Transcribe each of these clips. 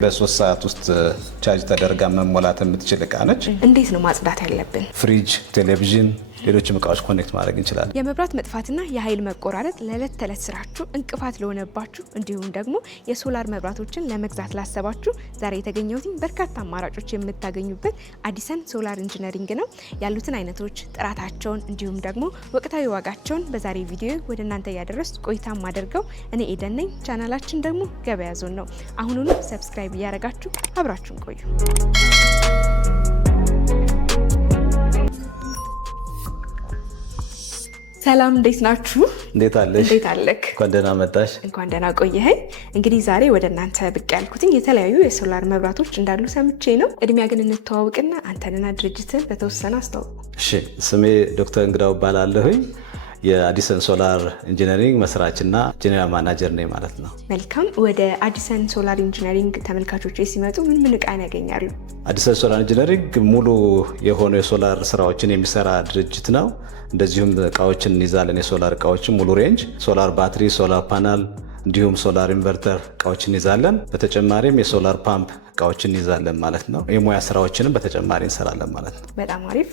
በ3 ሰዓት ውስጥ ቻርጅ ተደርጋ መሞላት የምትችል እቃ ነች። እንዴት ነው ማጽዳት ያለብን? ፍሪጅ፣ ቴሌቪዥን፣ ሌሎችም እቃዎች ኮኔክት ማድረግ እንችላለን። የመብራት መጥፋትና የኃይል መቆራረጥ ለዕለት ተዕለት ስራችሁ እንቅፋት ለሆነባችሁ እንዲሁም ደግሞ የሶላር መብራቶችን ለመግዛት ላሰባችሁ ዛሬ የተገኘሁት በርካታ አማራጮች የምታገኙበት አዲሰን ሶላር ኢንጂነሪንግ ነው። ያሉትን አይነቶች፣ ጥራታቸውን እንዲሁም ደግሞ ወቅታዊ ዋጋቸውን በዛሬ ቪዲዮ ወደ እናንተ ያደረስኩ ቆይታ ማደርገው እኔ ኤደን ነኝ። ቻናላችን ደግሞ ገበያ ዞን ነው። አሁኑኑ ሰብስክራይብ እያደረጋችሁ አብራችሁን ቆዩ። ሰላም እንዴት ናችሁ? እንዴት አለሽ? እንዴት አለክ? እንኳን ደህና መጣሽ። እንኳን ደህና ቆየኸኝ። እንግዲህ ዛሬ ወደ እናንተ ብቅ ያልኩትኝ የተለያዩ የሶላር መብራቶች እንዳሉ ሰምቼ ነው። እድሜያ ግን እንተዋወቅና አንተንና ድርጅትን በተወሰነ አስተዋውቁ። እሺ፣ ስሜ ዶክተር እንግዳው እባላለሁኝ። የአዲሰን ሶላር ኢንጂነሪንግ መስራችና ጄኔራል ማናጀር ነኝ ማለት ነው። መልካም። ወደ አዲሰን ሶላር ኢንጂነሪንግ ተመልካቾች ሲመጡ ምን ዕቃን ያገኛሉ? አዲሰን ሶላር ኢንጂነሪንግ ሙሉ የሆኑ የሶላር ስራዎችን የሚሰራ ድርጅት ነው። እንደዚሁም እቃዎችን እንይዛለን። የሶላር እቃዎችን ሙሉ ሬንጅ፣ ሶላር ባትሪ፣ ሶላር ፓናል እንዲሁም ሶላር ኢንቨርተር እቃዎችን እንይዛለን። በተጨማሪም የሶላር ፓምፕ እቃዎችን እንይዛለን ማለት ነው። የሙያ ስራዎችንም በተጨማሪ እንሰራለን ማለት ነው። በጣም አሪፍ።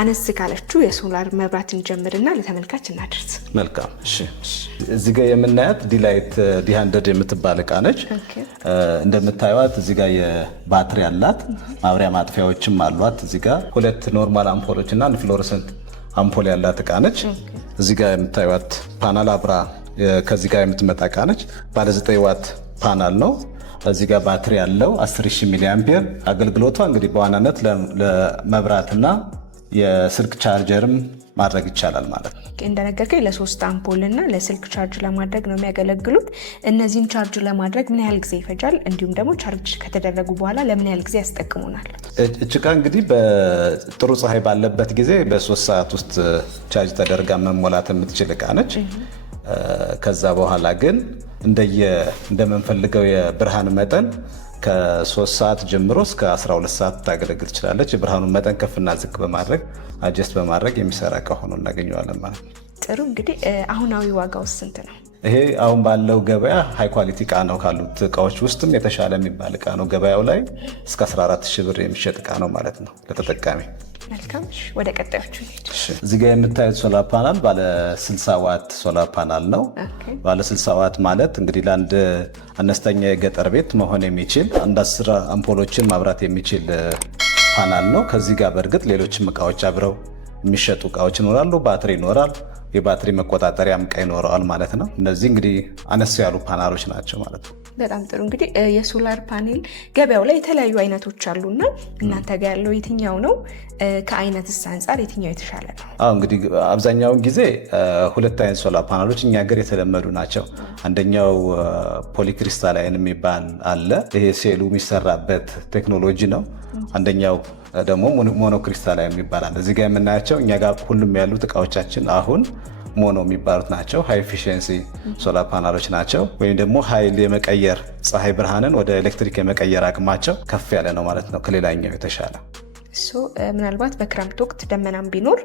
አነስ ካለችው የሶላር መብራትን ጀምርና ለተመልካች እናድርስ። መልካም። እሺ፣ እዚህ ጋር የምናያት ዲላይት ዲ100 የምትባል እቃ ነች። እንደምታዩት እዚህ ጋር የባትሪ አላት፣ ማብሪያ ማጥፊያዎችም አሏት። እዚህ ጋር 2 ኖርማል አምፖሎች እና ፍሎረሰንት አምፖል ያላት እቃ ነች። እዚህ ጋር የምታዩት ፓናል አብራ ከዚህ ጋር የምትመጣ እቃ ነች። ባለ 9 ዋት ፓናል ነው። እዚህ ጋር ባትሪ ያለው 10000 ሚሊ አምፔር። አገልግሎቷ እንግዲህ በዋናነት ለመብራትና የስልክ ቻርጀርም ማድረግ ይቻላል ማለት ነው። እንደነገርከኝ ለ3 አምፖል እና ለስልክ ቻርጅ ለማድረግ ነው የሚያገለግሉት። እነዚህን ቻርጅ ለማድረግ ምን ያህል ጊዜ ይፈጃል? እንዲሁም ደግሞ ቻርጅ ከተደረጉ በኋላ ለምን ያህል ጊዜ ያስጠቅሙናል? እችቃ እንግዲህ በጥሩ ፀሐይ ባለበት ጊዜ በ3 ሰዓት ውስጥ ቻርጅ ተደርጋ መሞላት የምትችል እቃ ነች። ከዛ በኋላ ግን እንደምንፈልገው የብርሃን መጠን ከ3 ሰዓት ጀምሮ እስከ 12 ሰዓት ታገለግል ትችላለች። የብርሃኑን መጠን ከፍና ዝቅ በማድረግ አጀስት በማድረግ የሚሰራ እቃ ሆኖ እናገኘዋለን ማለት ነው። ጥሩ። እንግዲህ አሁናዊ ዋጋው ስንት ነው? ይሄ አሁን ባለው ገበያ ሃይ ኳሊቲ እቃ ነው። ካሉት እቃዎች ውስጥም የተሻለ የሚባል እቃ ነው። ገበያው ላይ እስከ 14000 ብር የሚሸጥ እቃ ነው ማለት ነው ለተጠቃሚ። መልካም። ወደ ቀጣዮቹ ሄድ። እዚህ ጋር የምታዩት ሶላር ፓናል ባለ 60 ዋት ሶላር ፓናል ነው። ባለ 60 ዋት ማለት እንግዲህ ለአንድ አነስተኛ የገጠር ቤት መሆን የሚችል አንድ 10 አምፖሎችን ማብራት የሚችል ፓናል ነው። ከዚህ ጋር በእርግጥ ሌሎችም እቃዎች አብረው የሚሸጡ እቃዎች ይኖራሉ። ባትሪ ይኖራል። የባትሪ መቆጣጠሪያም እቃ ይኖረዋል ማለት ነው። እነዚህ እንግዲህ አነስ ያሉ ፓናሎች ናቸው ማለት ነው። በጣም ጥሩ። እንግዲህ የሶላር ፓኔል ገበያው ላይ የተለያዩ አይነቶች አሉና እናንተ ጋር ያለው የትኛው ነው? ከአይነትስ አንጻር የትኛው የተሻለ ነው? እንግዲህ አብዛኛውን ጊዜ 2 አይነት ሶላር ፓናሎች እኛ ሀገር የተለመዱ ናቸው። አንደኛው ፖሊክሪስታላይን የሚባል አለ። ይሄ ሴሉ የሚሰራበት ቴክኖሎጂ ነው። አንደኛው ደግሞ ሞኖክሪስታላይን የሚባል አለ። እዚህ ጋር የምናያቸው እኛ ጋር ሁሉም ያሉት እቃዎቻችን አሁን ሞኖ የሚባሉት ናቸው። ሃይ ኤፊሺየንሲ ሶላር ፓናሎች ናቸው። ወይም ደግሞ ኃይል የመቀየር ፀሐይ ብርሃንን ወደ ኤሌክትሪክ የመቀየር አቅማቸው ከፍ ያለ ነው ማለት ነው፣ ከሌላኛው የተሻለ። ምናልባት በክረምት ወቅት ደመናም ቢኖር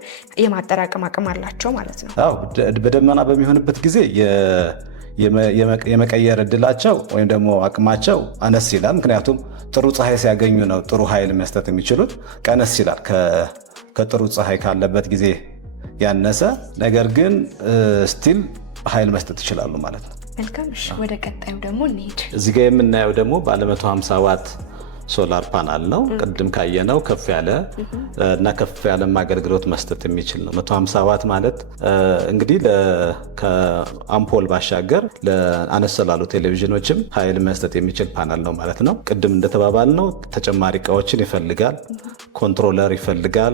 የማጠራቀም አቅም አላቸው ማለት ነው። አዎ፣ በደመና በሚሆንበት ጊዜ የመቀየር እድላቸው ወይም ደግሞ አቅማቸው አነስ ይላል። ምክንያቱም ጥሩ ፀሐይ ሲያገኙ ነው ጥሩ ኃይል መስጠት የሚችሉት። ቀነስ ይላል ከጥሩ ፀሐይ ካለበት ጊዜ ያነሰ፣ ነገር ግን ስቲል ኃይል መስጠት ይችላሉ ማለት ነው። መልካም። ወደ ቀጣዩ ደግሞ እንሂድ። እዚህ ጋር የምናየው ደግሞ ባለ 150 ዋት ሶላር ፓናል ነው። ቅድም ካየነው ከፍ ያለ እና ከፍ ያለም አገልግሎት መስጠት የሚችል ነው። 150 ዋት ማለት እንግዲህ ከአምፖል ባሻገር ለአነስ ላሉ ቴሌቪዥኖችም ኃይል መስጠት የሚችል ፓናል ነው ማለት ነው። ቅድም እንደተባባል ነው ተጨማሪ እቃዎችን ይፈልጋል። ኮንትሮለር ይፈልጋል፣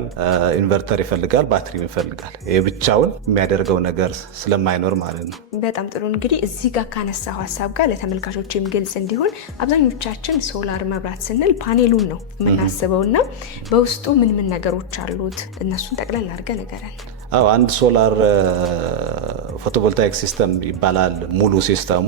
ኢንቨርተር ይፈልጋል፣ ባትሪም ይፈልጋል። ይህ ብቻውን የሚያደርገው ነገር ስለማይኖር ማለት ነው። በጣም ጥሩ። እንግዲህ እዚህ ጋር ካነሳው ሀሳብ ጋር ለተመልካቾችም ግልጽ እንዲሆን አብዛኞቻችን ሶላር መብራት ስንል ፓኔሉን ነው የምናስበው እና በውስጡ ምን ነገሮች አሉት? እነሱን ጠቅለል አድርገህ ንገረን። አንድ ሶላር ፎቶቮልታይክ ሲስተም ይባላል ሙሉ ሲስተሙ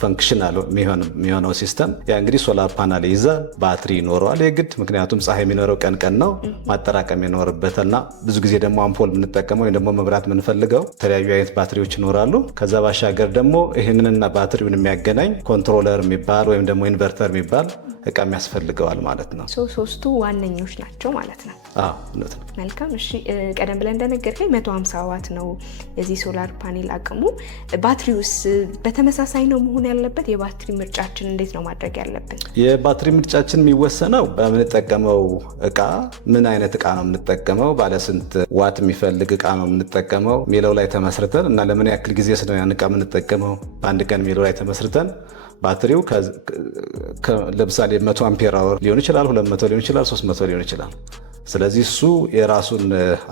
ፈንክሽናል የሚሆነው ሲስተም። ያ እንግዲህ ሶላር ፓናል ይይዛል፣ ባትሪ ይኖረዋል የግድ ምክንያቱም ፀሐይ የሚኖረው ቀን ነው ማጠራቀም ይኖርበታልና ብዙ ጊዜ ደግሞ አምፖል የምንጠቀመው ወይም ደግሞ መብራት የምንፈልገው የተለያዩ አይነት ባትሪዎች ይኖራሉ። ከዛ ባሻገር ደግሞ ይህንንና ባትሪውን የሚያገናኝ ኮንትሮለር የሚባል ወይም ደግሞ ኢንቨርተር የሚባል እቃም ያስፈልገዋል ማለት ነው። ሶስቱ ዋነኞች ናቸው ማለት ነው። አዎ እውነት ነው። መልካም እሺ፣ ቀደም ብለን እንደነገርከኝ 150 ዋት ነው የዚህ ሶላር ፓኔል አቅሙ። ባትሪውስ በተመሳሳይ ነው መሆን ያለበት? የባትሪ ምርጫችን እንዴት ነው ማድረግ ያለብን? የባትሪ ምርጫችን የሚወሰነው በምንጠቀመው እቃ ምን አይነት እቃ ነው የምንጠቀመው፣ ባለስንት ዋት የሚፈልግ እቃ ነው የምንጠቀመው የሚለው ላይ ተመስርተን እና ለምን ያክል ጊዜ ነው ያን እቃ የምንጠቀመው በአንድ ቀን የሚለው ላይ ተመስርተን ባትሪው ለምሳሌ 100 አምፔር አወር ሊሆን ይችላል፣ 200 ሊሆን ይችላል፣ 300 ሊሆን ይችላል። ስለዚህ እሱ የራሱን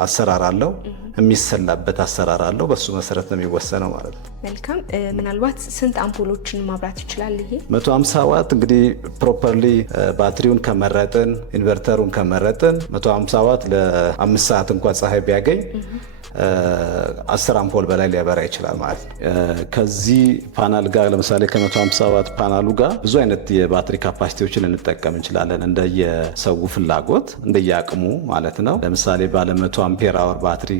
አሰራር አለው፣ የሚሰላበት አሰራር አለው። በሱ መሰረት ነው የሚወሰነው ማለት ነው። መልካም። ምናልባት ስንት አምፖሎችን ማብራት ይችላል ይሄ 150 ዋት? እንግዲህ ፕሮፐርሊ ባትሪውን ከመረጥን ኢንቨርተሩን ከመረጥን 150 ዋት ለ5 ሰዓት እንኳን ፀሐይ ቢያገኝ 10 አምፖል በላይ ሊያበራ ይችላል ማለት ነው። ከዚህ ፓናል ጋር ለምሳሌ ከ150 ዋት ፓናሉ ጋር ብዙ አይነት የባትሪ ካፓሲቲዎችን እንጠቀም እንችላለን እንደየሰው ፍላጎት እንደየአቅሙ ማለት ነው። ለምሳሌ ባለ 100 አምፔር አወር ባትሪ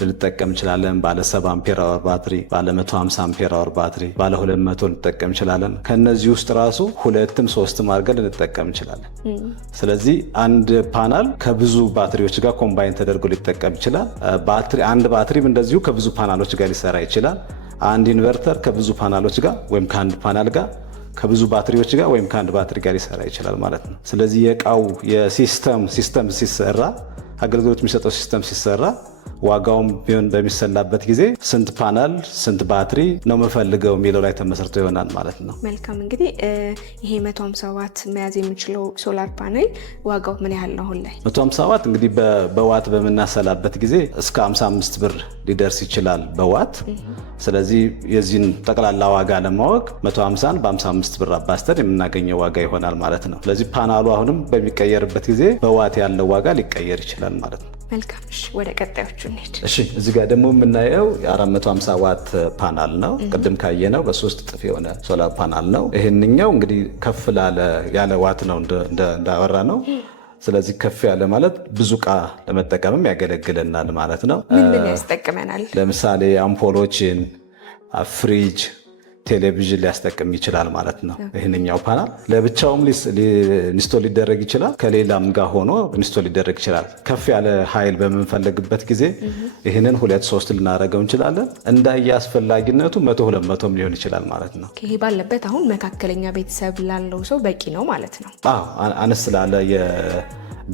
ልንጠቀም እንችላለን፣ ባለ 70 አምፔር አወር ባትሪ፣ ባለ 150 አምፔር አወር ባትሪ፣ ባለ 200 ልንጠቀም እንችላለን። ከነዚህ ውስጥ ራሱ 2ም 3ም አድርገን ልንጠቀም እንችላለን። ስለዚህ አንድ ፓናል ከብዙ ባትሪዎች ጋር ኮምባይን ተደርጎ ሊጠቀም ይችላል። አንድ ባትሪም እንደዚሁ ከብዙ ፓናሎች ጋር ሊሰራ ይችላል። አንድ ኢንቨርተር ከብዙ ፓናሎች ጋር ወይም ከአንድ ፓናል ጋር ከብዙ ባትሪዎች ጋር ወይም ከአንድ ባትሪ ጋር ሊሰራ ይችላል ማለት ነው። ስለዚህ የእቃው ሲስተም ሲሰራ አገልግሎት የሚሰጠው ሲስተም ሲሰራ ዋጋውም ቢሆን በሚሰላበት ጊዜ ስንት ፓናል ስንት ባትሪ ነው የምፈልገው የሚለው ላይ ተመስርቶ ይሆናል ማለት ነው። መልካም። እንግዲህ ይሄ 150 ዋት መያዝ የሚችለው ሶላር ፓኔል ዋጋው ምን ያህል ነው አሁን ላይ? 150 ዋት እንግዲህ በዋት በምናሰላበት ጊዜ እስከ 55 ብር ሊደርስ ይችላል በዋት። ስለዚህ የዚህን ጠቅላላ ዋጋ ለማወቅ 150ን በ55 ብር አባስተን የምናገኘው ዋጋ ይሆናል ማለት ነው። ስለዚህ ፓናሉ አሁንም በሚቀየርበት ጊዜ በዋት ያለው ዋጋ ሊቀየር ይችላል ማለት ነው። መልካም። ወደ ቀጣዮቹ እንሂድ። እሺ፣ እዚህ ጋር ደግሞ የምናየው የ450 ዋት ፓናል ነው። ቅድም ካየነው በ3 እጥፍ የሆነ ሶላር ፓናል ነው። ይህንኛው እንግዲህ ከፍ ያለ ዋት ነው እንዳወራ ነው። ስለዚህ ከፍ ያለ ማለት ብዙ እቃ ለመጠቀምም ያገለግለናል ማለት ነው። ምን ያስጠቅመናል? ለምሳሌ አምፖሎችን፣ ፍሪጅ፣ ቴሌቪዥን ሊያስጠቅም ይችላል ማለት ነው። ይህንኛው ፓናል ለብቻውም ኢንስቶል ሊደረግ ይችላል፣ ከሌላም ጋር ሆኖ ኢንስቶል ሊደረግ ይችላል። ከፍ ያለ ኃይል በምንፈልግበት ጊዜ ይህንን 2-3 ልናደርገው እንችላለን። እንዳየ አስፈላጊነቱ 100-200 ሊሆን ይችላል ማለት ነው። ይሄ ባለበት አሁን መካከለኛ ቤተሰብ ላለው ሰው በቂ ነው ማለት ነው። አነስ ላለ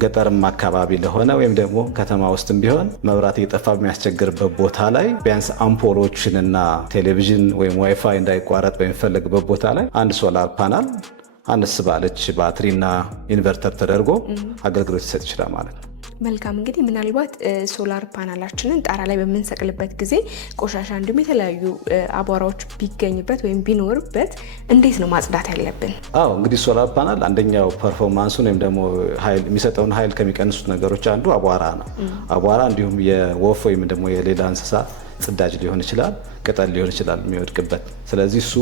ገጠርም አካባቢ ለሆነ ወይም ደግሞ ከተማ ውስጥም ቢሆን መብራት እየጠፋ በሚያስቸግርበት ቦታ ላይ ቢያንስ አምፖሎችንና ቴሌቪዥን ወይም ዋይፋይ እንዳይቋረጥ በሚፈለግበት ቦታ ላይ አንድ ሶላር ፓናል አነስ ባለች ባትሪና ኢንቨርተር ተደርጎ አገልግሎት ይሰጥ ይችላል ማለት ነው። መልካም። እንግዲህ ምናልባት ሶላር ፓናላችንን ጣራ ላይ በምንሰቅልበት ጊዜ ቆሻሻ እንዲሁም የተለያዩ አቧራዎች ቢገኝበት ወይም ቢኖርበት እንዴት ነው ማጽዳት ያለብን? እንግዲህ ሶላር ፓናል አንደኛው ፐርፎርማንሱን ወይም ደግሞ የሚሰጠውን ኃይል ከሚቀንሱት ነገሮች አንዱ አቧራ ነው። አቧራ እንዲሁም የወፍ ወይም ደግሞ የሌላ እንስሳ ጽዳጅ ሊሆን ይችላል፣ ቅጠል ሊሆን ይችላል የሚወድቅበት። ስለዚህ እሱ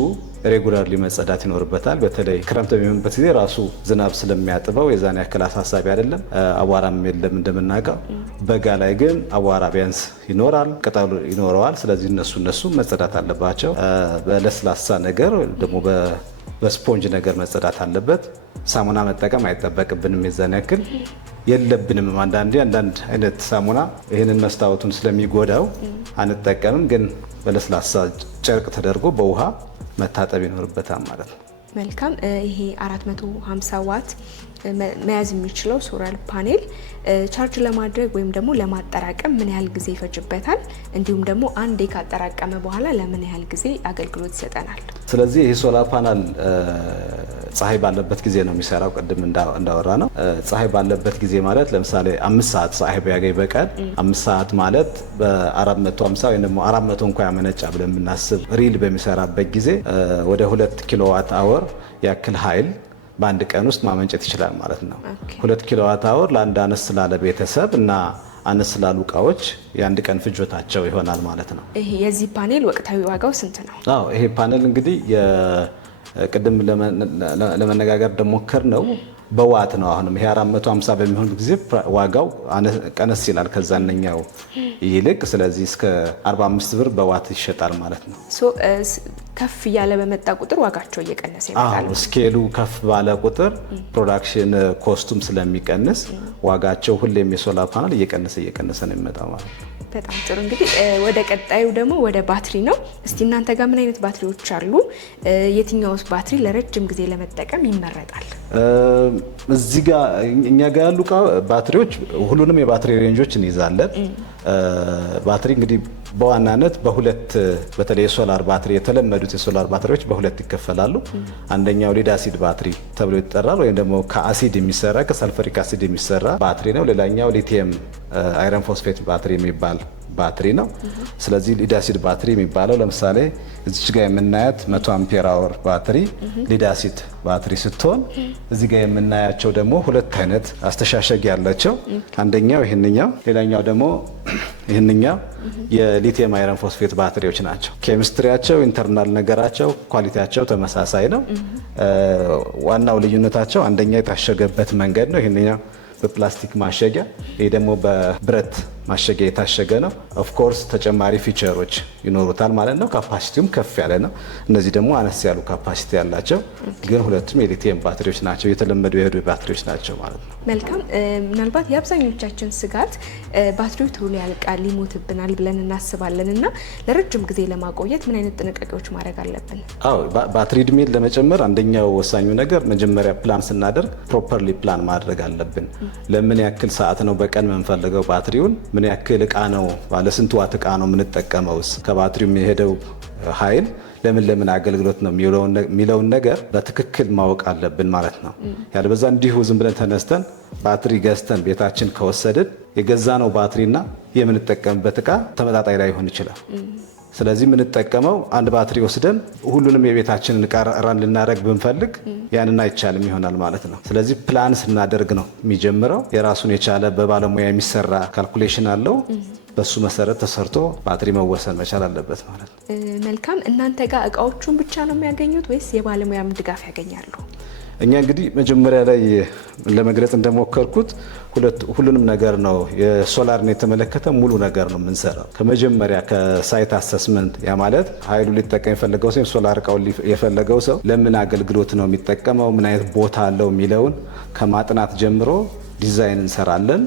ሬጉላርሊ መጸዳት ይኖርበታል። በተለይ ክረምት በሚሆንበት ጊዜ ራሱ ዝናብ ስለሚያጥበው የዛን ያክል አሳሳቢ አይደለም፣ አቧራም የለም እንደምናውቀው። በጋ ላይ ግን አቧራ ቢያንስ ይኖራል፣ ቅጠሉ ይኖረዋል። ስለዚህ እነሱ መጸዳት አለባቸው። በለስላሳ ነገር ደግሞ በስፖንጅ ነገር መጸዳት አለበት። ሳሙና መጠቀም አይጠበቅብንም የዛን ያክል የለብንም። አንዳንድ አይነት ሳሙና ይህንን መስታወቱን ስለሚጎዳው አንጠቀምም። ግን በለስላሳ ጨርቅ ተደርጎ በውሃ መታጠብ ይኖርበታል ማለት ነው። መልካም። ይሄ 450 ዋት መያዝ የሚችለው ሶላር ፓኔል ቻርጅ ለማድረግ ወይም ደግሞ ለማጠራቀም ምን ያህል ጊዜ ይፈጅበታል? እንዲሁም ደግሞ አንዴ ካጠራቀመ በኋላ ለምን ያህል ጊዜ አገልግሎት ይሰጠናል? ስለዚህ ይህ ሶላር ፓናል ፀሐይ ባለበት ጊዜ ነው የሚሰራው። ቅድም እንዳወራ ነው ፀሐይ ባለበት ጊዜ ማለት ለምሳሌ 5 ሰዓት ፀሐይ ቢያገኝ በቀን 5 ሰዓት ማለት በ450 ወይም ደግሞ 400 እንኳ ያመነጫ ብለን የምናስብ ሪል በሚሰራበት ጊዜ ወደ 2 ኪሎዋት አወር ያክል ኃይል በአንድ ቀን ውስጥ ማመንጨት ይችላል ማለት ነው። 2 ኪሎዋት አወር ለአንድ አነስ ላለ ቤተሰብ እና አነስ ላሉ እቃዎች የአንድ ቀን ፍጆታቸው ይሆናል ማለት ነው። ይሄ የዚህ ፓኔል ወቅታዊ ዋጋው ስንት ነው? አዎ ይሄ ፓኔል እንግዲህ ቅድም ለመነጋገር እንደሞከር ነው በዋት ነው። አሁንም ይሄ 450 በሚሆን ጊዜ ዋጋው ቀነስ ይላል ከዛኛው ይልቅ። ስለዚህ እስከ 45 ብር በዋት ይሸጣል ማለት ነው። ከፍ እያለ በመጣ ቁጥር ዋጋቸው እየቀነሰ ይመጣል። ስኬሉ ከፍ ባለ ቁጥር ፕሮዳክሽን ኮስቱም ስለሚቀንስ ዋጋቸው ሁሌም የሶላር ፓናል እየቀነሰ ነው የሚመጣው ማለት ነው። በጣም ጥሩ። እንግዲህ ወደ ቀጣዩ ደግሞ ወደ ባትሪ ነው። እስቲ እናንተ ጋር ምን አይነት ባትሪዎች አሉ? የትኛውስ ባትሪ ለረጅም ጊዜ ለመጠቀም ይመረጣል? እዚህ ጋር እኛ ጋር ያሉ ባትሪዎች ሁሉንም የባትሪ ሬንጆች እንይዛለን። ባትሪ እንግዲህ በዋናነት በሁለት በተለይ የሶላር ባትሪ የተለመዱት የሶላር ባትሪዎች በሁለት ይከፈላሉ። አንደኛው ሊድ አሲድ ባትሪ ተብሎ ይጠራል፣ ወይም ደግሞ ከአሲድ የሚሰራ ከሰልፈሪክ አሲድ የሚሰራ ባትሪ ነው። ሌላኛው ሊቲየም አይረን ፎስፌት ባትሪ የሚባል ባትሪ ነው። ስለዚህ ሊድ አሲድ ባትሪ የሚባለው ለምሳሌ እዚች ጋር የምናያት 100 አምፔር አወር ባትሪ ሊድ አሲድ ባትሪ ስትሆን እዚህ ጋር የምናያቸው ደግሞ ሁለት አይነት አስተሻሸግ ያላቸው፣ አንደኛው ይህንኛው፣ ሌላኛው ደግሞ ይህንኛው የሊቲየም አይረን ፎስፌት ባትሪዎች ናቸው። ኬሚስትሪያቸው ኢንተርናል ነገራቸው ኳሊቲያቸው ተመሳሳይ ነው። ዋናው ልዩነታቸው አንደኛው የታሸገበት መንገድ ነው። ይህንኛው በፕላስቲክ ማሸጊያ፣ ይሄ ደግሞ በብረት ማሸጊያ የታሸገ ነው። ኦፍ ኮርስ ተጨማሪ ፊቸሮች ይኖሩታል ማለት ነው። ካፓሲቲውም ከፍ ያለ ነው። እነዚህ ደግሞ አነስ ያሉ ካፓሲቲ ያላቸው፣ ግን ሁለቱም የሊቲየም ባትሪዎች ናቸው። የተለመዱ የሄዱ ባትሪዎች ናቸው ማለት ነው። መልካም። ምናልባት የአብዛኞቻችን ስጋት ባትሪው ቶሎ ያልቃል፣ ይሞትብናል ብለን እናስባለን እና ለረጅም ጊዜ ለማቆየት ምን አይነት ጥንቃቄዎች ማድረግ አለብን? አዎ ባትሪ እድሜን ለመጨመር አንደኛው ወሳኙ ነገር መጀመሪያ ፕላን ስናደርግ ፕሮፐርሊ ፕላን ማድረግ አለብን። ለምን ያክል ሰዓት ነው በቀን የምንፈልገው ባትሪውን፣ ምን ያክል እቃ ነው ባለ ስንት ዋት እቃ ነው የምንጠቀመውስ፣ ከባትሪው የሚሄደው ኃይል ለምን አገልግሎት ነው የሚለውን ነገር በትክክል ማወቅ አለብን ማለት ነው። ያለበዛ እንዲሁ ዝም ብለን ተነስተን ባትሪ ገዝተን ቤታችን ከወሰድን የገዛነው ባትሪና የምንጠቀምበት እቃ ተመጣጣኝ ላይሆን ይችላል። ስለዚህ የምንጠቀመው አንድ ባትሪ ወስደን ሁሉንም የቤታችንን እቃ ራን ልናደርግ ብንፈልግ ያንን አይቻልም ይሆናል ማለት ነው። ስለዚህ ፕላን ስናደርግ ነው የሚጀምረው። የራሱን የቻለ በባለሙያ የሚሰራ ካልኩሌሽን አለው። በሱ መሰረት ተሰርቶ ባትሪ መወሰን መቻል አለበት ማለት ነው። መልካም። እናንተ ጋር እቃዎቹን ብቻ ነው የሚያገኙት ወይስ የባለሙያም ድጋፍ ያገኛሉ? እኛ እንግዲህ መጀመሪያ ላይ ለመግለጽ እንደሞከርኩት ሁሉንም ነገር ነው። የሶላርን የተመለከተ ሙሉ ነገር ነው የምንሰራው። ከመጀመሪያ ከሳይት አሰስመንት፣ ያ ማለት ኃይሉ ሊጠቀም የፈለገው ሰው ሶላር እቃውን የፈለገው ሰው ለምን አገልግሎት ነው የሚጠቀመው፣ ምን አይነት ቦታ አለው የሚለውን ከማጥናት ጀምሮ ዲዛይን እንሰራለን።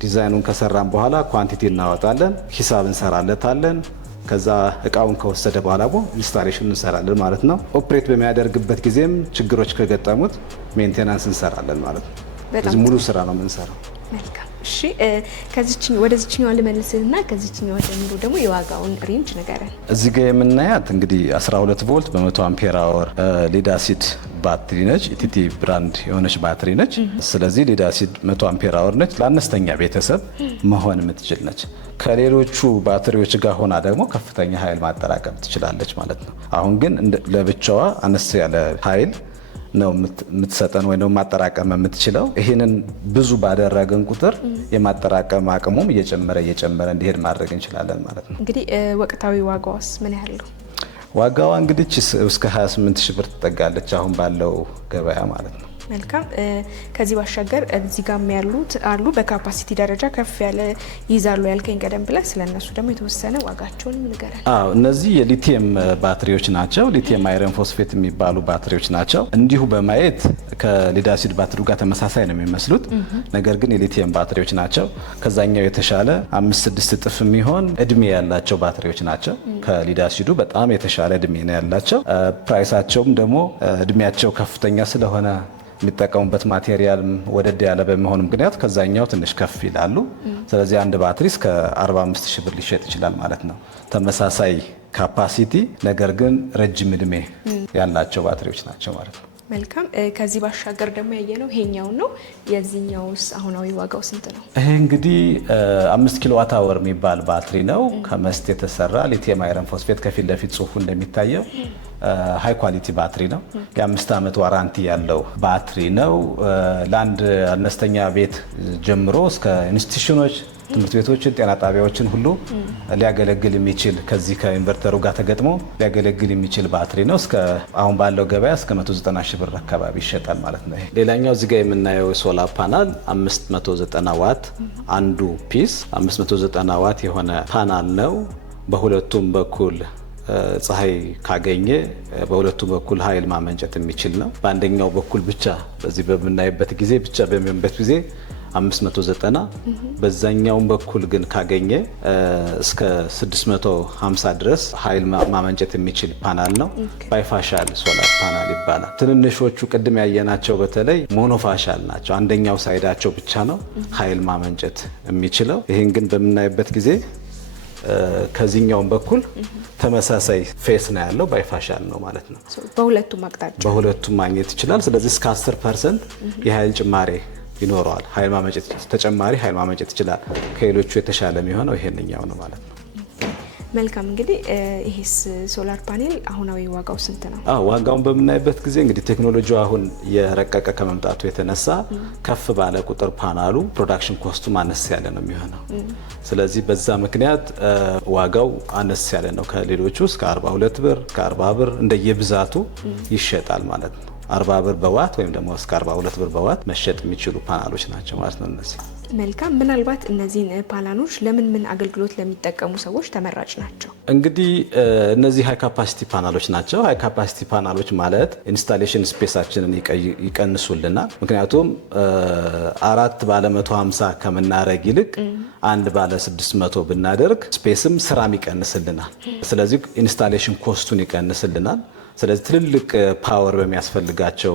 ዲዛይኑን ከሰራን በኋላ ኳንቲቲ እናወጣለን፣ ሂሳብ እንሰራለታለን። ከዛ እቃውን ከወሰደ በኋላ ኢንስታሌሽን እንሰራለን ማለት ነው። ኦፕሬት በሚያደርግበት ጊዜም ችግሮች ከገጠሙት ሜንቴናንስ እንሰራለን ማለት ነው። ስለዚህ ሙሉ ስራ ነው የምንሰራው። መልካም። እሺ፣ ወደዚችኛዋ ልመልስና ከዚችኛዋ ጀምሮ ደግሞ የዋጋውን ሬንጅ ንገረን። እዚህ ጋር የምናያት እንግዲህ 12 ቮልት በ100 አምፔር አወር ሊድ አሲድ ባትሪ ነች። ኢቲቲ ብራንድ የሆነች ባትሪ ነች። ስለዚህ ሊድ አሲድ 100 አምፔር አወር ነች። ለአነስተኛ ቤተሰብ መሆን የምትችል ነች። ከሌሎቹ ባትሪዎች ጋር ሆና ደግሞ ከፍተኛ ኃይል ማጠራቀም ትችላለች ማለት ነው። አሁን ግን ለብቻዋ አነስ ያለ ኃይል ነው የምትሰጠን ወይ ነው ማጠራቀም የምትችለው። ይህንን ብዙ ባደረግን ቁጥር የማጠራቀም አቅሙም እየጨመረ እንዲሄድ ማድረግ እንችላለን ማለት ነው። እንግዲህ ወቅታዊ ዋጋዋስ ምን ያህል ነው? ዋጋዋ እንግዲህ እስከ 28 ሺህ ብር ትጠጋለች አሁን ባለው ገበያ ማለት ነው። መልካም። ከዚህ ባሻገር እዚህ ጋር ያሉት አሉ በካፓሲቲ ደረጃ ከፍ ያለ ይዛሉ ያልከኝ ቀደም ብለህ ስለነሱ ደግሞ የተወሰነ ዋጋቸውን ንገረን። አዎ እነዚህ የሊቲየም ባትሪዎች ናቸው። ሊቲየም አይረን ፎስፌት የሚባሉ ባትሪዎች ናቸው። እንዲሁ በማየት ከሊድ አሲድ ባትሪው ጋር ተመሳሳይ ነው የሚመስሉት፣ ነገር ግን የሊቲየም ባትሪዎች ናቸው። ከዛኛው የተሻለ 5-6 እጥፍ የሚሆን እድሜ ያላቸው ባትሪዎች ናቸው። ከሊድ አሲዱ በጣም የተሻለ እድሜ ነው ያላቸው። ፕራይሳቸውም ደግሞ እድሜያቸው ከፍተኛ ስለሆነ የሚጠቀሙበት ማቴሪያል ወደድ ያለ በመሆኑ ምክንያት ከዛኛው ትንሽ ከፍ ይላሉ። ስለዚህ አንድ ባትሪ እስከ 45 ሺህ ብር ሊሸጥ ይችላል ማለት ነው። ተመሳሳይ ካፓሲቲ ነገር ግን ረጅም እድሜ ያላቸው ባትሪዎች ናቸው ማለት ነው። መልካም። ከዚህ ባሻገር ደግሞ ያየነው ይሄኛው ነው። የዚህኛውስ አሁናዊ ዋጋው ስንት ነው? ይሄ እንግዲህ 5 ኪሎዋት አወር የሚባል ባትሪ ነው። ከመስት የተሰራ ሊቲየም አይረን ፎስፌት፣ ከፊት ለፊት ጽሁፉ እንደሚታየው ሃይ ኳሊቲ ባትሪ ነው። የ5 ዓመት ዋራንቲ ያለው ባትሪ ነው። ለአንድ አነስተኛ ቤት ጀምሮ እስከ ኢንስቲትዩሽኖች ትምህርት ቤቶችን፣ ጤና ጣቢያዎችን ሁሉ ሊያገለግል የሚችል ከዚህ ከኢንቨርተሩ ጋር ተገጥሞ ሊያገለግል የሚችል ባትሪ ነው። እስከ አሁን ባለው ገበያ እስከ 190 ሺህ ብር አካባቢ ይሸጣል ማለት ነው። ሌላኛው እዚህ ጋር የምናየው ሶላር ፓናል 590 ዋት አንዱ ፒስ 590 ዋት የሆነ ፓናል ነው። በሁለቱም በኩል ፀሐይ ካገኘ በሁለቱም በኩል ኃይል ማመንጨት የሚችል ነው። በአንደኛው በኩል ብቻ በዚህ በምናይበት ጊዜ ብቻ በሚሆንበት ጊዜ 590 በዛኛውም በኩል ግን ካገኘ እስከ 650 ድረስ ኃይል ማመንጨት የሚችል ፓናል ነው። ባይፋሻል ሶላር ፓናል ይባላል። ትንንሾቹ ቅድም ያየናቸው በተለይ ሞኖፋሻል ናቸው። አንደኛው ሳይዳቸው ብቻ ነው ኃይል ማመንጨት የሚችለው። ይህን ግን በምናይበት ጊዜ ከዚህኛውም በኩል ተመሳሳይ ፌስ ነው ያለው፣ ባይፋሻል ነው ማለት ነው። በሁለቱም ማግኘት ይችላል። ስለዚህ እስከ 10% የኃይል ጭማሬ ይኖረዋል። ኃይል ማመንጨት ተጨማሪ ኃይል ማመንጨት ይችላል። ከሌሎቹ የተሻለ የሚሆነው ይሄንኛው ነው ማለት ነው። መልካም እንግዲህ ይሄስ ሶላር ፓኔል አሁናዊ ዋጋው ስንት ነው? ዋጋውን በምናይበት ጊዜ እንግዲህ ቴክኖሎጂው አሁን የረቀቀ ከመምጣቱ የተነሳ ከፍ ባለ ቁጥር ፓናሉ ፕሮዳክሽን ኮስቱ አነስ ያለ ነው የሚሆነው። ስለዚህ በዛ ምክንያት ዋጋው አነስ ያለ ነው። ከሌሎቹ እስከ 42 ብር ከ40 ብር እንደየብዛቱ ይሸጣል ማለት ነው። 40 ብር በዋት ወይም ደግሞ እስከ 42 ብር በዋት መሸጥ የሚችሉ ፓናሎች ናቸው ማለት ነው እነዚህ። መልካም። ምናልባት እነዚህን ፓናሎች ለምን ምን አገልግሎት ለሚጠቀሙ ሰዎች ተመራጭ ናቸው? እንግዲህ እነዚህ ሃይ ካፓሲቲ ፓናሎች ናቸው። ሃይ ካፓሲቲ ፓናሎች ማለት ኢንስታሌሽን ስፔሳችንን ይቀንሱልናል። ምክንያቱም 4 ባለ 150 ከምናረግ ይልቅ 1 ባለ 600 ብናደርግ ስፔስም ስራም ይቀንስልናል። ስለዚህ ኢንስታሌሽን ኮስቱን ይቀንስልናል። ስለዚህ ትልልቅ ፓወር በሚያስፈልጋቸው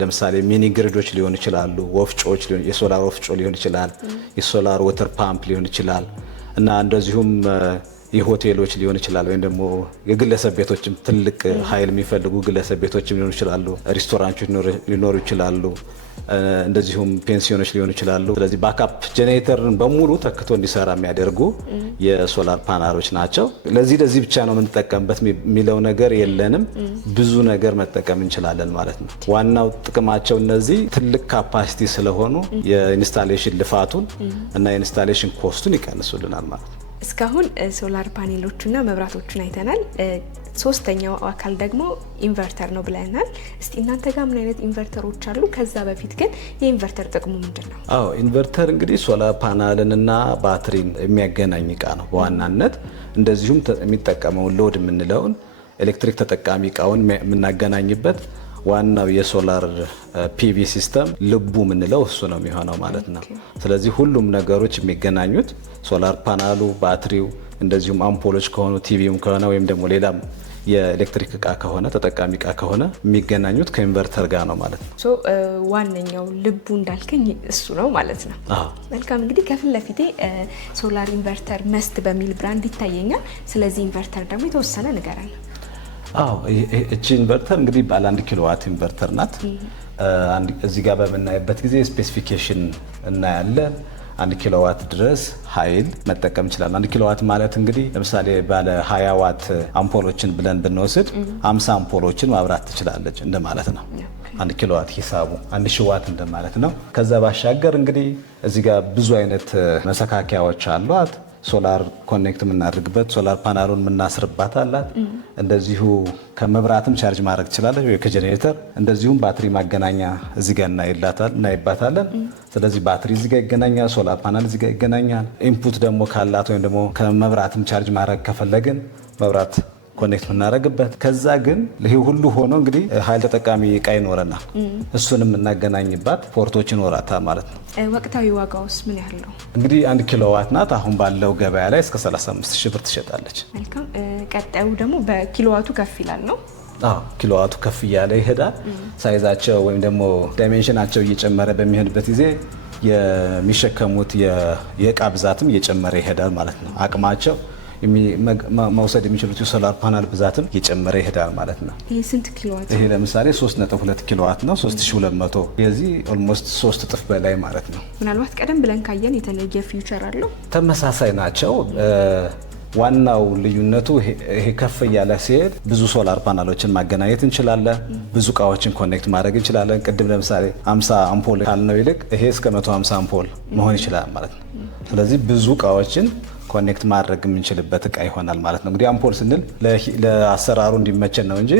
ለምሳሌ ሚኒ ግሪዶች ሊሆን ይችላሉ፣ ወፍጮዎች የሶላር ወፍጮ ሊሆን ይችላል፣ የሶላር ወተር ፓምፕ ሊሆን ይችላል እና እንደዚሁም የሆቴሎች ሊሆን ይችላል፣ ወይም ደግሞ የግለሰብ ቤቶችም ትልቅ ኃይል የሚፈልጉ ግለሰብ ቤቶችም ሊሆኑ ይችላሉ፣ ሬስቶራንቶች ሊኖሩ ይችላሉ፣ እንደዚሁም ፔንሲዮኖች ሊሆኑ ይችላሉ። ስለዚህ ባካፕ ጄኔሬተርን በሙሉ ተክቶ እንዲሰራ የሚያደርጉ የሶላር ፓናሎች ናቸው። ለዚህ ብቻ ነው የምንጠቀምበት የሚለው ነገር የለንም። ብዙ ነገር መጠቀም እንችላለን ማለት ነው። ዋናው ጥቅማቸው እነዚህ ትልቅ ካፓሲቲ ስለሆኑ የኢንስታሌሽን ልፋቱን እና የኢንስታሌሽን ኮስቱን ይቀንሱልናል ማለት ነው። እስካሁን ሶላር ፓኔሎቹና መብራቶቹን አይተናል። ሶስተኛው አካል ደግሞ ኢንቨርተር ነው ብለናል። እስቲ እናንተ ጋር ምን አይነት ኢንቨርተሮች አሉ? ከዛ በፊት ግን የኢንቨርተር ጥቅሙ ምንድን ነው? ኢንቨርተር እንግዲህ ሶላር ፓናልንና ባትሪን የሚያገናኝ እቃ ነው በዋናነት። እንደዚሁም የሚጠቀመውን ሎድ የምንለውን ኤሌክትሪክ ተጠቃሚ እቃውን የምናገናኝበት ዋናው የሶላር ፒቪ ሲስተም ልቡ የምንለው እሱ ነው የሚሆነው ማለት ነው። ስለዚህ ሁሉም ነገሮች የሚገናኙት ሶላር ፓናሉ፣ ባትሪው፣ እንደዚሁም አምፖሎች ከሆኑ ቲቪም ከሆነ ወይም ደግሞ ሌላም የኤሌክትሪክ እቃ ከሆነ ተጠቃሚ እቃ ከሆነ የሚገናኙት ከኢንቨርተር ጋር ነው ማለት ነው። ዋነኛው ልቡ እንዳልከኝ እሱ ነው ማለት ነው። መልካም እንግዲህ ከፊት ለፊቴ ሶላር ኢንቨርተር መስት በሚል ብራንድ ይታየኛል። ስለዚህ ኢንቨርተር ደግሞ የተወሰነ ንገረን። እቺ ኢንቨርተር እንግዲህ ባለ 1 ኪሎዋት ኢንቨርተር ናት። እዚህ ጋር በምናይበት ጊዜ ስፔሲፊኬሽን እናያለን። 1 ኪሎዋት ድረስ ኃይል መጠቀም ይችላል። 1 ኪሎዋት ማለት እንግዲህ ለምሳሌ ባለ 20 ዋት አምፖሎችን ብለን ብንወስድ 50 አምፖሎችን ማብራት ትችላለች እንደማለት ነው። 1 ኪሎዋት ሂሳቡ 1000 ዋት እንደማለት ነው። ከዛ ባሻገር እንግዲህ እዚህ ጋር ብዙ አይነት መሰካከያዎች አሏት። ሶላር ኮኔክት የምናደርግበት ሶላር ፓናሉን የምናስርባት አላት። እንደዚሁ ከመብራትም ቻርጅ ማድረግ ትችላለች ወይ ከጄኔሬተር። እንደዚሁም ባትሪ ማገናኛ እዚህ ጋር እናይባታለን። ስለዚህ ባትሪ እዚህ ጋር ይገናኛል፣ ሶላር ፓናል እዚህ ጋር ይገናኛል። ኢንፑት ደግሞ ካላት ወይም ደግሞ ከመብራትም ቻርጅ ማድረግ ከፈለግን መብራት ኮኔክት የምናደርግበት። ከዛ ግን ይሄ ሁሉ ሆኖ እንግዲህ ኃይል ተጠቃሚ እቃ ይኖረናል። እሱንም የምናገናኝባት ፖርቶች ይኖራታል ማለት ነው። ወቅታዊ ዋጋውስ ምን ያህል ነው? እንግዲህ 1 ኪሎዋት ናት። አሁን ባለው ገበያ ላይ እስከ 35 ሺህ ብር ትሸጣለች። መልካም። ቀጣዩ ደግሞ በኪሎዋቱ ከፍ ይላል ነው? ኪሎዋቱ ከፍ እያለ ይሄዳል። ሳይዛቸው ወይም ደግሞ ዳይሜንሽናቸው እየጨመረ በሚሄድበት ጊዜ የሚሸከሙት የእቃ ብዛትም እየጨመረ ይሄዳል ማለት ነው። አቅማቸው መውሰድ የሚችሉት የሶላር ፓናል ብዛትም እየጨመረ ይሄዳል ማለት ነው። ይሄ ስንት ኪሎዋት? ይሄ ለምሳሌ 3.2 ኪሎዋት ነው። 3200 የዚህ ኦልሞስት 3 እጥፍ በላይ ማለት ነው። ምናልባት ቀደም ብለን ካየን የተለየ ፊውቸር አለው? ተመሳሳይ ናቸው። ዋናው ልዩነቱ ይሄ ከፍ እያለ ሲሄድ ብዙ ሶላር ፓናሎችን ማገናኘት እንችላለን። ብዙ እቃዎችን ኮኔክት ማድረግ እንችላለን። ቅድም ለምሳሌ 50 አምፖል ካልነው ይልቅ ይሄ እስከ 150 አምፖል መሆን ይችላል ማለት ነው። ስለዚህ ብዙ እቃዎችን ኮኔክት ማድረግ የምንችልበት እቃ ይሆናል ማለት ነው። እንግዲህ አምፖል ስንል ለአሰራሩ እንዲመቸን ነው እንጂ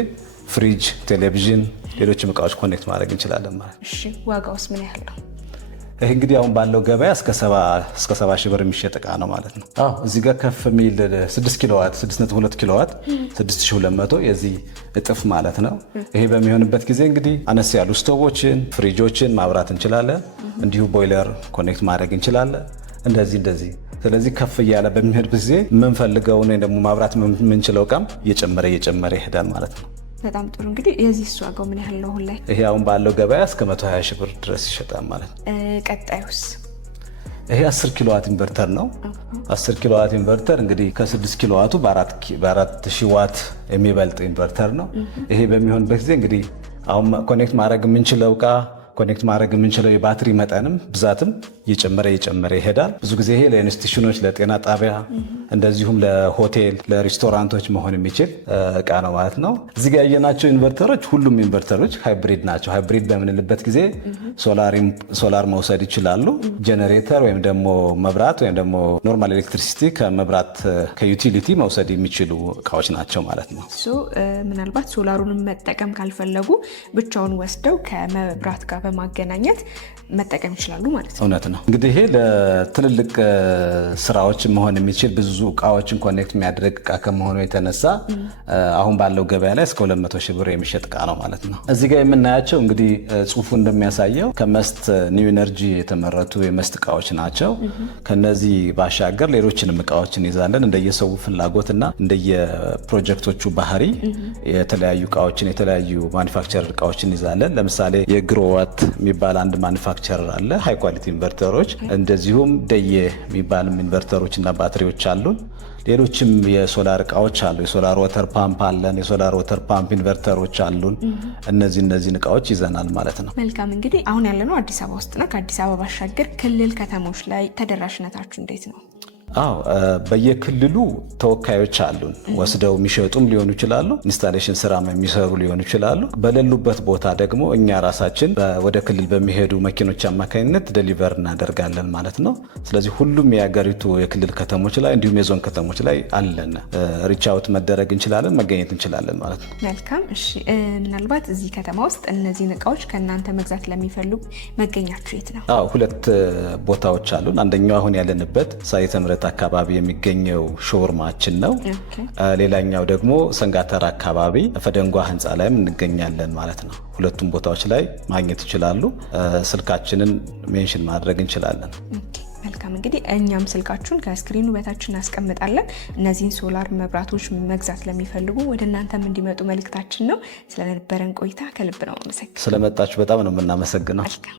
ፍሪጅ፣ ቴሌቪዥን፣ ሌሎችም እቃዎች ኮኔክት ማድረግ እንችላለን ማለት ነው። እሺ ዋጋውስ ምን ያህል ነው? ይሄ እንግዲህ አሁን ባለው ገበያ እስከ 70 ሺህ ብር የሚሸጥ እቃ ነው ማለት ነው። እዚህ ጋር ከፍ የሚል 6 ኪሎዋት 6.2 ኪሎዋት 6200 የዚህ እጥፍ ማለት ነው። ይሄ በሚሆንበት ጊዜ እንግዲህ አነስ ያሉ ስቶቮችን፣ ፍሪጆችን ማብራት እንችላለን። እንዲሁ ቦይለር ኮኔክት ማድረግ እንችላለን። እንደዚህ ስለዚህ ከፍ እያለ በሚሄድ ጊዜ የምንፈልገውን ወይ ደግሞ ማብራት የምንችለው እቃም እየጨመረ ይሄዳል ማለት ነው። በጣም ጥሩ። እንግዲህ የዚህ ዋጋው ምን ያህል ነው አሁን ላይ? ይሄ አሁን ባለው ገበያ እስከ 120 ሺህ ብር ድረስ ይሸጣል ማለት ነው። ቀጣዩስ? ይሄ 10 ኪሎዋት ኢንቨርተር ነው። 10 ኪሎዋት ኢንቨርተር እንግዲህ ከ6 ኪሎዋቱ በ4000 ዋት የሚበልጥ ኢንቨርተር ነው። ይሄ በሚሆንበት ጊዜ እንግዲህ አሁን ኮኔክት ማድረግ የምንችለው እቃ ኮኔክት ማድረግ የምንችለው የባትሪ መጠንም ብዛትም እየጨመረ ይሄዳል። ብዙ ጊዜ ይሄ ለኢንስቲትዩሽኖች፣ ለጤና ጣቢያ እንደዚሁም ለሆቴል፣ ለሬስቶራንቶች መሆን የሚችል እቃ ነው ማለት ነው። እዚህ ጋር ያየናቸው ኢንቨርተሮች ሁሉም ኢንቨርተሮች ሃይብሪድ ናቸው። ሃይብሪድ በምንልበት ጊዜ ሶላር መውሰድ ይችላሉ። ጄኔሬተር ወይም ደግሞ መብራት ወይም ደግሞ ኖርማል ኤሌክትሪሲቲ ከመብራት ከዩቲሊቲ መውሰድ የሚችሉ እቃዎች ናቸው ማለት ነው። ምናልባት ሶላሩን መጠቀም ካልፈለጉ ብቻውን ወስደው ከመብራት ጋር በማገናኘት መጠቀም ይችላሉ ማለት ነው። እውነት ነው። እንግዲህ ይሄ ለትልልቅ ስራዎች መሆን የሚችል ብዙ እቃዎችን ኮኔክት የሚያደርግ እቃ ከመሆኑ የተነሳ አሁን ባለው ገበያ ላይ እስከ 200 ሺህ ብር የሚሸጥ እቃ ነው ማለት ነው። እዚህ ጋር የምናያቸው እንግዲህ ጽሁፉ እንደሚያሳየው ከመስት ኒው ኤነርጂ የተመረቱ የመስት እቃዎች ናቸው። ከነዚህ ባሻገር ሌሎችንም እቃዎችን ይዛለን እንደየሰው ፍላጎትና እንደየፕሮጀክቶቹ ባህሪ የተለያዩ እቃዎችን የተለያዩ ማኒፋክቸር እቃዎችን ይዛለን። ለምሳሌ የግሮዋት የሚባል አንድ ማኒፋክቸረር አለ። ሃይ ኳሊቲ ኢንቨርተሮች እንደዚሁም ደየ የሚባልም ኢንቨርተሮች እና ባትሪዎች አሉን። ሌሎችም የሶላር እቃዎች አሉ። የሶላር ወተር ፓምፕ አለን። የሶላር ወተር ፓምፕ ኢንቨርተሮች አሉን። እነዚህን እቃዎች ይዘናል ማለት ነው። መልካም። እንግዲህ አሁን ያለነው አዲስ አበባ ውስጥ ነው። ከአዲስ አበባ ባሻገር ክልል ከተሞች ላይ ተደራሽነታችሁ እንዴት ነው? አዎ በየክልሉ ተወካዮች አሉን። ወስደው የሚሸጡም ሊሆኑ ይችላሉ፣ ኢንስታሌሽን ስራም የሚሰሩ ሊሆኑ ይችላሉ። በሌሉበት ቦታ ደግሞ እኛ ራሳችን ወደ ክልል በሚሄዱ መኪኖች አማካኝነት ደሊቨር እናደርጋለን ማለት ነው። ስለዚህ ሁሉም የሀገሪቱ የክልል ከተሞች ላይ እንዲሁም የዞን ከተሞች ላይ አለን። ሪቻውት መደረግ እንችላለን፣ መገኘት እንችላለን ማለት ነው። መልካም። እሺ ምናልባት እዚህ ከተማ ውስጥ እነዚህን እቃዎች ከእናንተ መግዛት ለሚፈልጉ መገኛችሁ የት ነው? አዎ 2 ቦታዎች አሉን። አንደኛው አሁን ያለንበት ሳይተ ምሕረት አካባቢ የሚገኘው ሾርማችን ነው። ሌላኛው ደግሞ ሰንጋተራ አካባቢ ፈደንጓ ህንፃ ላይም እንገኛለን ማለት ነው። ሁለቱም ቦታዎች ላይ ማግኘት ይችላሉ። ስልካችንን ሜንሽን ማድረግ እንችላለን። መልካም። እንግዲህ እኛም ስልካችሁን ከስክሪኑ በታች እናስቀምጣለን። እነዚህን ሶላር መብራቶች መግዛት ለሚፈልጉ ወደ እናንተም እንዲመጡ መልእክታችን ነው። ስለነበረን ቆይታ ከልብ ነው አመሰግናለሁ። ስለመጣችሁ በጣም ነው የምናመሰግነው።